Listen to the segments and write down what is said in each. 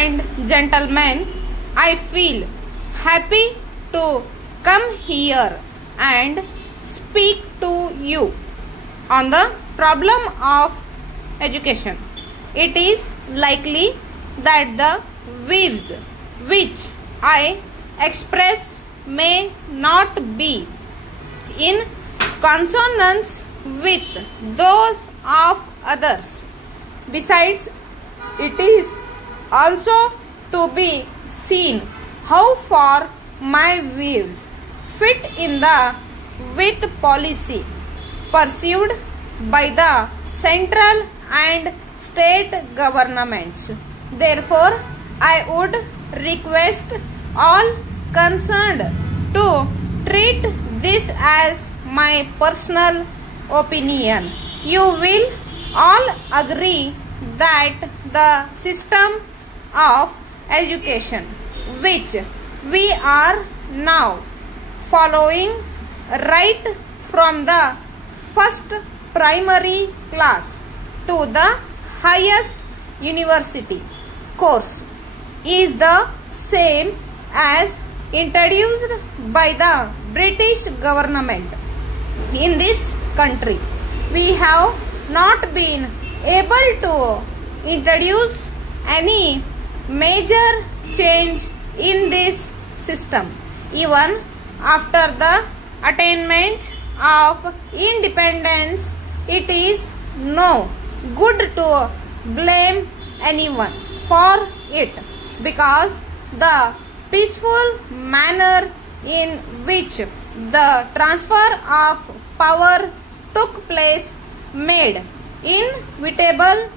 and gentlemen, I feel happy to come here and speak to you on the problem of education. It is likely that the views which I express may not be in consonance with those of others. Besides, it is also to be seen how far my views fit in the with policy pursued by the central and state governments. Therefore, I would request all concerned to treat this as my personal opinion. You will all agree that the system of education which we are now following right from the first primary class to the highest university course is the same as introduced by the British government in this country. We have not been able to introduce any major change in this system. Even after the attainment of independence, it is no good to blame anyone for it, because the peaceful manner in which the transfer of power took place made inevitable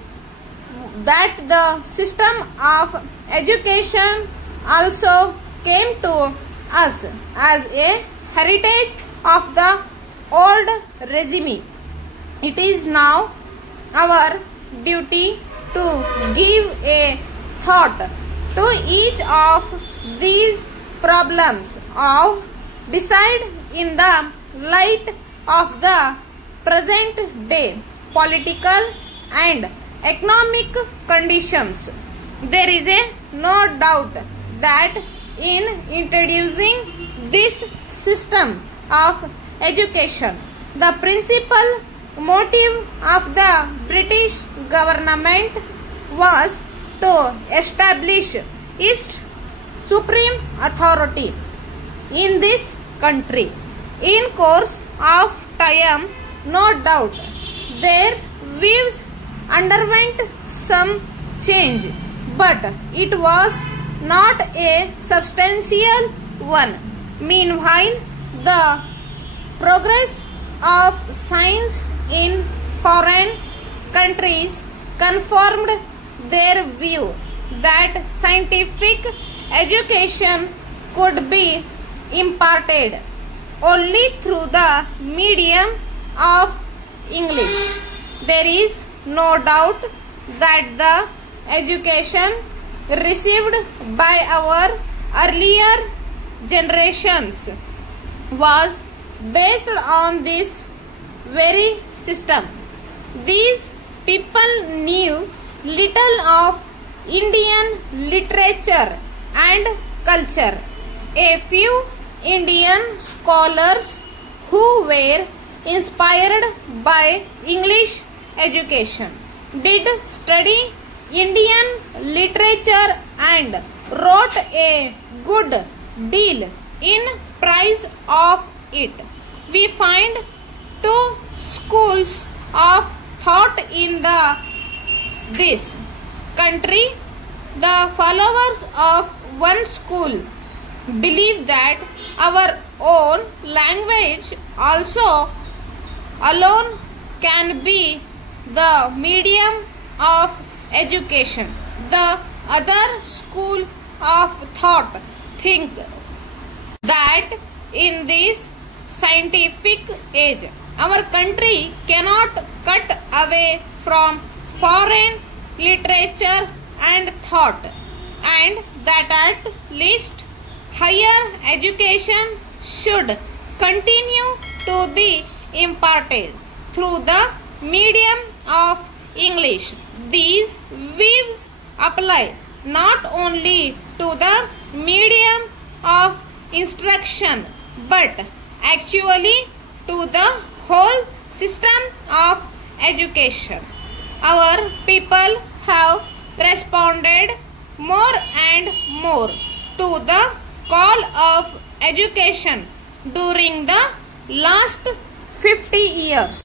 that the system of education also came to us as a heritage of the old regime. It is now our duty to give a thought to each of these problems of decide in the light of the present day political and economic conditions. There is no doubt that in introducing this system of education, the principal motive of the British government was to establish its supreme authority in this country. In course of time, no doubt, their views underwent some change, but it was not a substantial one. Meanwhile, the progress of science in foreign countries confirmed their view that scientific education could be imparted only through the medium of English. There is no doubt that the education received by our earlier generations was based on this very system. These people knew little of Indian literature and culture. A few Indian scholars who were inspired by English education did study Indian literature and wrote a good deal in praise of it. We find two schools of thought in this country. The followers of one school believe that our own language also alone can be the medium of education. The other school of thought think that in this scientific age, our country cannot cut away from foreign literature and thought, and that at least higher education should continue to be imparted through the medium of English. These views apply not only to the medium of instruction but actually to the whole system of education. Our people have responded more and more to the call of education during the last 50 years.